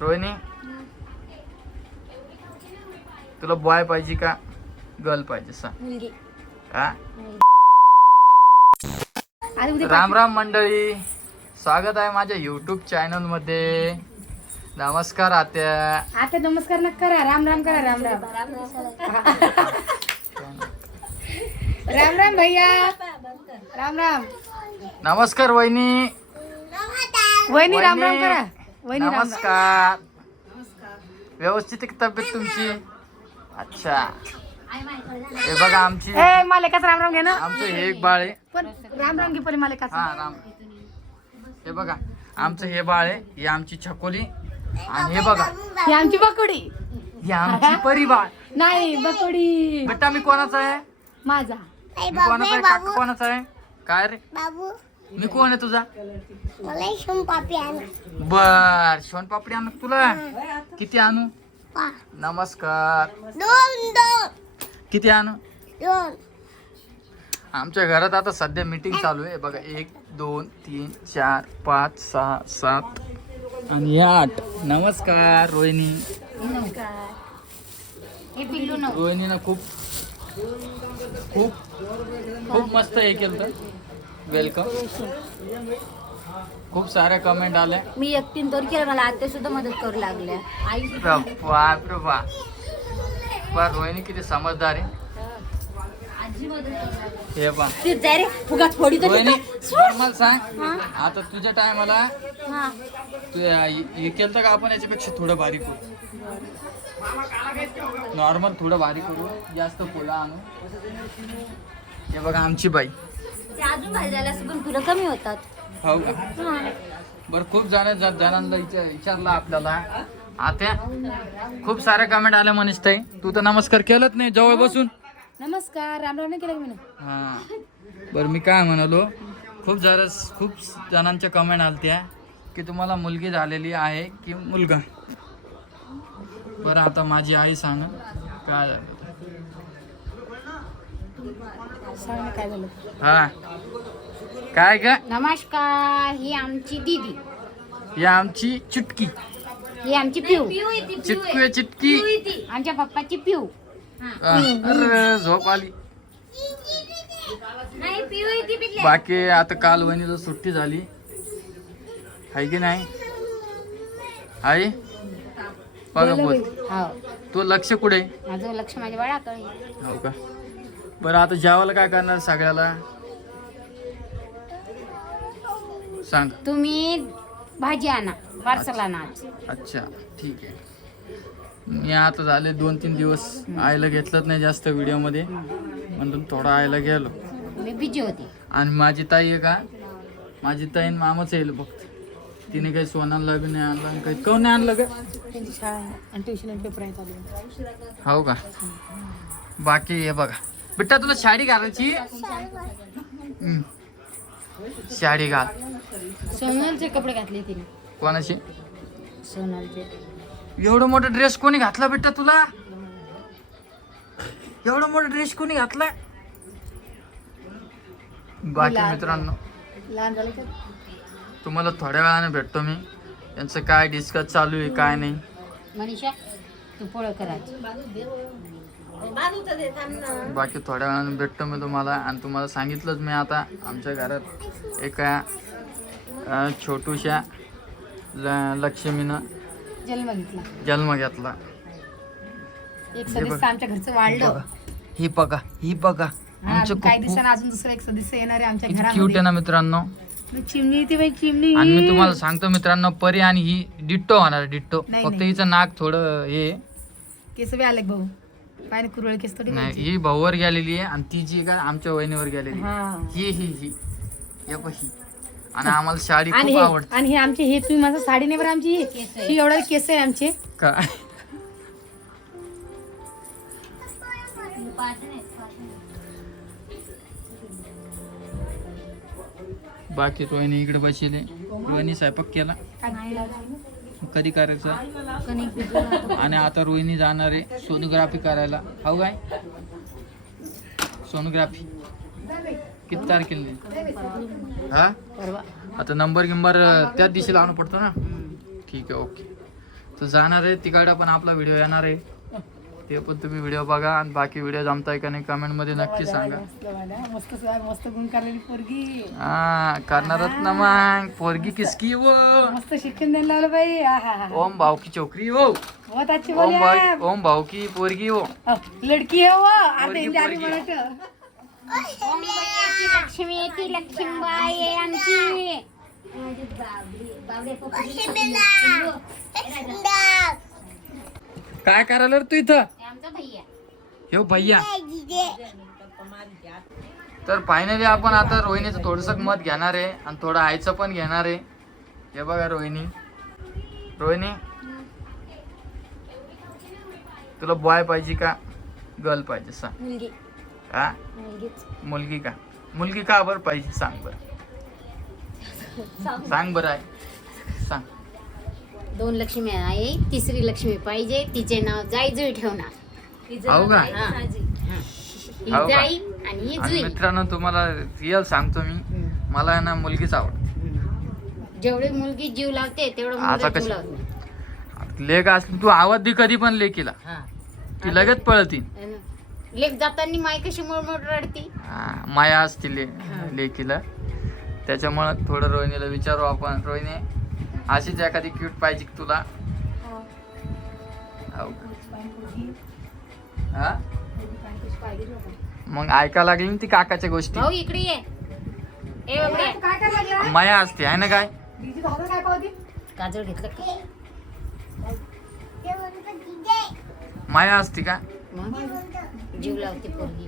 रोहिणी तुला बॉय पाहिजे का गर्ल पाहिजे सांग. हा? उद्या राम राम मंडळी. स्वागत आहे माझ्या युट्यूब चॅनलमध्ये. नमस्कार आत्या. आता नमस्कार नका करा. राम राम करा राम राम. राम राम भैया. राम राम. नमस्कार वहिनी. वहिनी राम राम. करा. वहिनी राम राम नमस्कार. व्यवस्थित आहे का तब्येत तुमची? अच्छा. हे बघा आमची ए मालिकाच राम राम घे ना. आमचं हे एक बाळ आहे. पण राम राम घे पहिले मालिकाच. हा राम. हे बघा आमचं हे बाळ आहे. ही आमची छकोली. आणि हे बघा. ही आमची बकोडी. ही आमची परिबाळ नाही बकोडी. बेटा मी कोणाचा आहे? माझा. मी कोणाचा आहे? काका कोणाचा आहे? काय रे? बाबू. मी कोण आहे तुझा? मला शिम पापी आण. बर शोन पापडी आणू का तुला किती आणू? पा. नमस्कार. दोन दोन. किती आणू? दोन. आमच्या घरात आता सध्या मीटिंग चालू आहे. बघा एक दोन तीन चार पाच सहा सात आणि आठ. नमस्कार रोहिणी. हे पिल्लू न रोहिणीनं खूप खूप खूप मस्त हे केलं वेलकम खूप साऱ्या कमेंट आल्या मी एकटीन तर केलं मला आत्या सुद्धा मदत करू लागल्या. आई. बाप रे रोहिणी किती समजदार आहे. हे रोहिणी मला सांग. आता तुझ्या टायमाला हा. तू हे केलं का आपण याच्यापेक्षा थोडं बारीक करू नॉर्मल थोडं बारीक करू जास्त फुलं आणू. हे बघा आमची बाई. ते अजून भाजी झाल्या असं पण फुलं कमी होतात. हो हा. बरं खूप जण जणांना विचार विचारलं आपल्याला. आता खूप साऱ्या कमेंट आल्या मनीष ताई. तू तर नमस्कार केलंच नाही जवळ बसून. नमस्कार राम राम नाही केलं का मी हा. बरं मी काय म्हणालो? खूप जरा खूप जणांच्या कमेंट आलत्या की तुम्हाला मुलगी झालेली आहे की मुलगा? बरं आता माझी आई सांग काय झालं सांग ना काय झालं? हा. काय का नमस्कार ही आमची दीदी. ही आमची चुटकी. ही आमची पिऊ. चिटकू आहे चिटकी. आमच्या पप्पाची पिऊ. हा, अरे झोप आली. नाही पिऊ येते बाकी आता काल वहिनीला सुट्टी झाली. आहे की नाही? आई बघा बोल हो तू लक्ष कुठे? माझं लक्ष माझ्या बाळाकडे. हो का? बरं आता जेवायला काय करणार सगळ्याला? सांग. तुम्ही भाजी आणा पार्सल आणा आज. अच्छा ठीक आहे. मी आता झाले दोन तीन दिवस. आईला घेतलंच नाही जास्त व्हिडिओमध्ये. म्हणून थोडा आईला गेलो. मी बिजी होते. आणि माझी ताई आहे का? माझी ताई आणि मामाच येईल फक्त तिने काही सोनाला बी नाही आणलं आणि काही कोण नाही आणलं का त्यांची शाळा आणि ट्युशन पेपर हो का? बाकी हे बघा. बिट्टा तुला साडी घालायची. साडी घाल. सोनलचे कपडे घातले तिने. कोणाची? सोनलचे. एवढं मोठा ड्रेस कोणी घातला बेटा तुला? एवढा मोठा ड्रेस कोणी घातला? बाकी मित्रांनो. लहान झाले का? तुम्हाला थोड्या वेळाने भेटतो मी. यांचं काय डिस्कस चालू आहे काय नाही. मनीषा तू पोळं करायची बाकी थोड्या वेळाने भेटतो मी तुम्हाला. आणि तुम्हाला सांगितलंच मी आता आमच्या घरात एका छोटूशा लक्ष्मीनं जन्म घेतला. जन्म घेतला. एक सदस्य आमच्या घरचं वाढलं. ही बघा. ही बघा आमचं काही खूप दिवसांना अजून दुसरं एक सदस्य येणार आहे आमच्या किती क्यूट घरामध्ये आहे ना मित्रांनो. चिमणी ती बाई चिमणी. आणि मी तुम्हाला सांगतो मित्रांनो परी आणि ही डिट्टो होणार डिट्टो. फक्त. हिचं नाक थोडं हे. केस बी आले भाऊ. पाय कुरळ केस थोडी नाही घ्यायची. ही भाऊवर गेलेली आहे आणि ती जी का आमच्या वहिनीवर गेलेली आहे. हा. ही ही ही. हे ही. आणि आम्हाला साडी आणि खूप हे आवडते. आणि हे आमचे हे तुम्ही माझं साडी नाही बरं आमची? ही ही एवढा केस आहे आमचे. काय? बाकी रोहिणी इकडे बसले. रोहिणी स्वयंपाक केला. कधी करायचा? आणि आता रोहिणी जाणार आहे सोनोग्राफी करायला. हो काय? सोनोग्राफी. किती तारखेला हा? आता नंबर गिंबर त्याच दिवशी लावणं पडतो ना? ठीक आहे ओके. तर जाणार आहे तिकडं पण आपला व्हिडिओ येणार आहे. ते पण तुम्ही व्हिडिओ बघा आणि बाकी व्हिडिओ जमताय का नाही कमेंटमध्ये नक्की सांगा. मस्त मस्त गुण पोरगी. हा करणारच ना मग. पोरगी किसकी वो मस्त शिक्षण द्यायला लावलं बाई. आहा, हा, हा. ओम भाऊ की छोकरी हो बहुत अच्छी ओम भाई आप. ओम भाऊ की पोरगी हो. लडकी है. वो आता पोरगी, हिंदी आली पोरगी. म्हणायचं लक्ष्मी ती लक्ष्मीबाई आहे आमची. सुंदर. काय करायला रे तू इथं? हो भैया. तर फायनली आपण आता रोहिणीचं थोडस मत घेणार आहे आणि थोडं आईचं पण घेणार आहे. हे बघा रोहिणी. रोहिणी तुला बॉय पाहिजे का गर्ल पाहिजे सांग. मुलगी. हा? मुलगीच. मुलगी का? मुलगी का बरं पाहिजे सांग बरं. सांग. बरं आहे सांग. दोन लक्ष्मी आहे तिसरी लक्ष्मी पाहिजे तिचे नाव जुई ठेवणार. हो का हा. आणि मित्रांनो तुम्हाला रिअल सांगतो मी. मला आहे ना मुलगीच आवडते. जेवढी मुलगी जीव लावते तेवढं आता मुलगा जीव कशी? लावते. लेख असली तू आवाज दे कधी पण लेकीला. हा. ती लगेच पळती अन लेक जाताना माय कशी मोडमोड रडती. हा, माया असते ले लेकीला. त्याच्यामुळं थोडं रोहिणीला विचारू आपण. रोहिणी अशीच एखादी क्यूट पाहिजे का तुला? हो. का? हा? मग ऐका लागली ना ती काकाच्या गोष्टी. भाऊ इकडे ये. ए बाबड्या काय काय लागलं माया असते आहे ना काय? हिची भाकर काय पावती? काजळ घेतलं का? माया असते का? मग? जीव लावते पोरगी.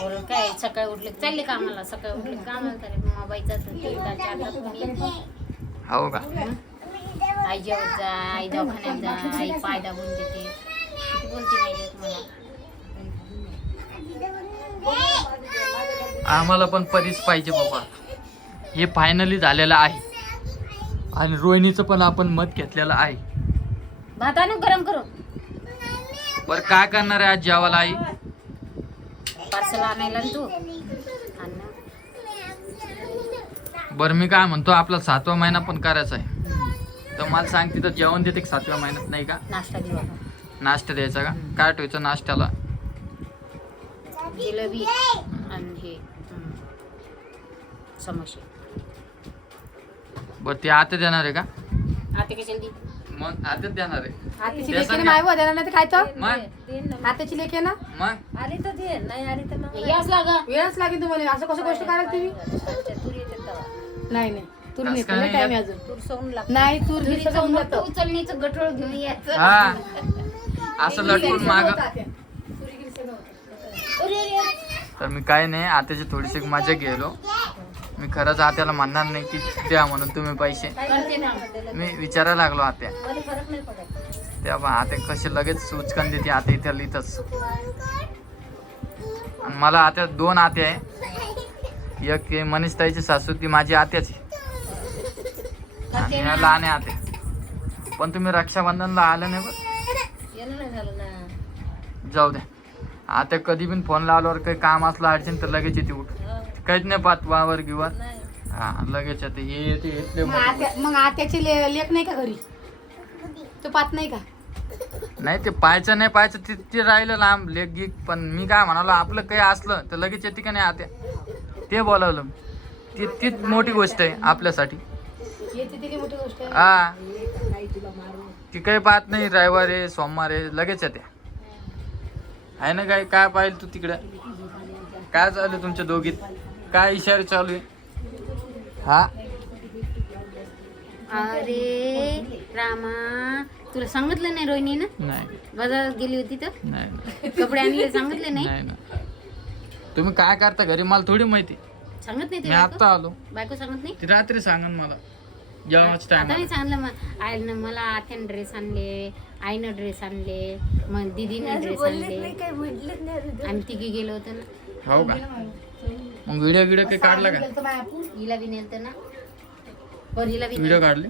पोरं काय सकाळी उठले की चालले कामाला? सकाळी उठले की कामाला चालले मोबाईलचा तीन तास चार तास फोन येते. हो का? आई जेवत जा आई दवाखान्यात जा आई पाय दाबून देते. आम्हाला पण परीच पाहिजे बाबा. हे फायनली झालेलं आहे. आणि रोहिणीचं पण आपण मत घेतलेलं आहे. भात आणू गरम करू. बरं काय करणार आहे आज जेवायला आई? पार्सल आणायला ना तू? आण ना. बरं मी काय म्हणतो आपला सातवा महिना पण करायचा आहे. तर मला सांग तिथं जेवण देते का सातव्या महिन्यात? नाही का? नाश्ता देऊ नाश्ता द्यायचा का? काय ठेवायचं नाश्त्याला? जिलेबी आणि हे समोसे. बरं ते आता देणार आहे का? आता कशाला दे मग आताच देणार आहे. आताची ते लेकी सांग नाही हो देणार नाही तर काय तर मग? आताची लेकी आहे ना? मग? आली तर दे नाही आली तर मग याच लागा. वेळच लागेल तुम्हाला. असं कसं गोष्ट तुम्ही? तूर येते तेव्हा नाही नाही. तूर असं नाही काय नाही टाइम यात? अजून. तूर सोडून लागते. नाही तूर तुरीचं सगळं मोठं जातं. उचलणीचं गठोळ घेऊन यायचं. हा. असं लटकून माग. तर मी काय नाही आत्याची थोडीशी मजा गेलो. मी खरंच आत्याला म्हणणार नाही की द्या म्हणून तुम्ही पैसे. मी विचारायला लागलो आत्या. मला फरक नाही पडत. तेव्हा आता कशी लगेच उचकन देते आता इथं लिहितच. आणि मला आता दोन आते आहे. एक ती मनीषताईची सासू ती माझी आत्याच. आहे आणि लहान आहे आते पण तुम्ही रक्षाबंधनला आलं नाही बरं? येणं नाही झालं ना. जाऊ द्या आता कधी पण फोन लावल्यावर काही काम असलं अडचण तर लगेच येते उठ. हा, काहीच नाही पाहत वावर गिवर नाही. हा लगेच येते. हे येते इथले मग आत्या- मग आत्याची ले- लेक नाही का घरी? तो पात नाही का? नाही ते पाहायचं नाही पाहायचं ते ते राहिलं लांब. लेग गिक पण मी काय म्हणालो आपलं काही असलं तर लगेच येते का नाही आत्या? ते बोलावलं. ती तीच मोठी गोष्ट आहे आपल्यासाठी. येते तिथे मोठी गोष्ट आहे. हा. ती काही पाहत नाही रविवार आहे सोमवार आहे लगेच येते. आहे ना काय काय पाहिजे तू तिकडं? काय चालू आहे तुमच्या दोघीत? काय इशारे चालू आहे? हा? अरे रामा तुला सांगितलं नाही रोहिणी ना? नाही. बाजारात गेली होती तर? नाही नाही. कपडे आणले सांगितले नाही? तुम्ही काय करता घरी? मला थोडी माहिती. सांगत नाही मी आता आलो. बायको बायको सांगत नाही? ती रात्री सांगन मला. जेवणाच्या आता नाही टाइम सांगितलं मग. आईनं मला आत्यानं ड्रेस आणले आईनं ड्रेस आणले मग दिदीनं ड्रेस आणले. काही म्हटलंच नाही आम्ही तिघे गेलो होतो ना. हो का? मग व्हिडिओ व्हिडिओ काही काढला का. हिला बी नेलतं ना. परीला बी व्हिडिओ काढले?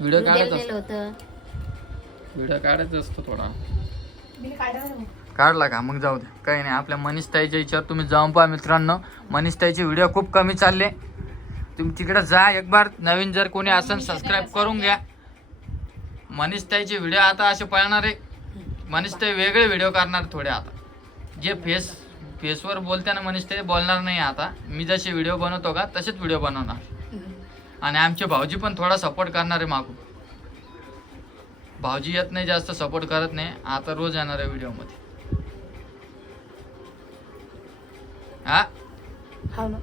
व्हिडिओ काढत नेलं असतो. होतं. व्हिडिओ काढायचा असतो थोडा. काढला का? मग जाऊ द्या काही नाही आपल्या मनीषताईच्या याच्यावर तुम्ही जाऊन पहा मित्रांनो. मनीषताईचे व्हिडिओ खूप कमी चालले. तुम्ही तिकडे जा एक बार नवीन जर कोणी असेल सबस्क्राईब करून घ्या. मनीषताईचे व्हिडिओ आता असे पळणार आहे. मनीषताई वेगळे व्हिडिओ करणार थोडे आता. जे फेस फेसवर बोलताना मनीषताई बोलणार नाही आता. मी जसे व्हिडिओ बनवतो का तसेच व्हिडिओ बनवणार. आणि आमचे भाऊजी पण थोडा सपोर्ट करणार आहे मागून. भाऊजी येत नाही जास्त सपोर्ट करत नाही. आता रोज येणार आहे व्हिडिओमध्ये हा? हा ना.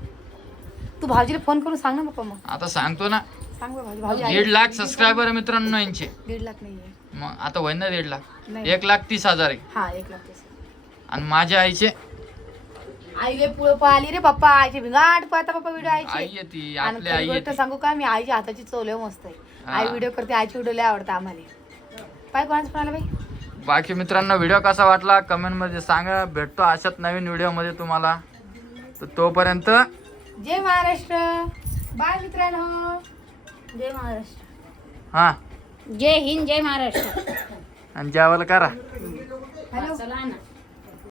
तू भाऊजीला फोन करून सांग ना पप्पा मग. आता सांगतो ना. सांग बा भाऊजी भाऊजी दीड लाख सबस्क्रायबर आहे मित्रांनो यांचे. दीड लाख नाहीये. मग आता होईन ना दीड लाख? नाही. एक लाख तीस हजार आहे. हा एक लाख तीस. आणि माझ्या आईचे? आईले पुढे पळाली रे पप्पा. आईची भिंगाट पळता पप्पा व्हिडिओ आई आईची येते आणि आई खरी गोष्ट येते सांगू का? मी आईच्या हाताची चव लय मस्त आहे. हा. आई व्हिडिओ करते आईची व्हिडिओ लय आवडतं आम्हाला. पाय कोणाचं म्हणाला बाई? बाकी मित्रांनो व्हिडिओ कसा वाटला? कमेंटमध्ये सांगा. भेटतो अशाच नवीन व्हिडिओमध्ये तुम्हाला. तर तोपर्यंत जय महाराष्ट्र. बाय मित्रांनो. जय महाराष्ट्र. हा. जय हिंद जय महाराष्ट्र. आणि जेवायला करा. हॅलो. चला ना.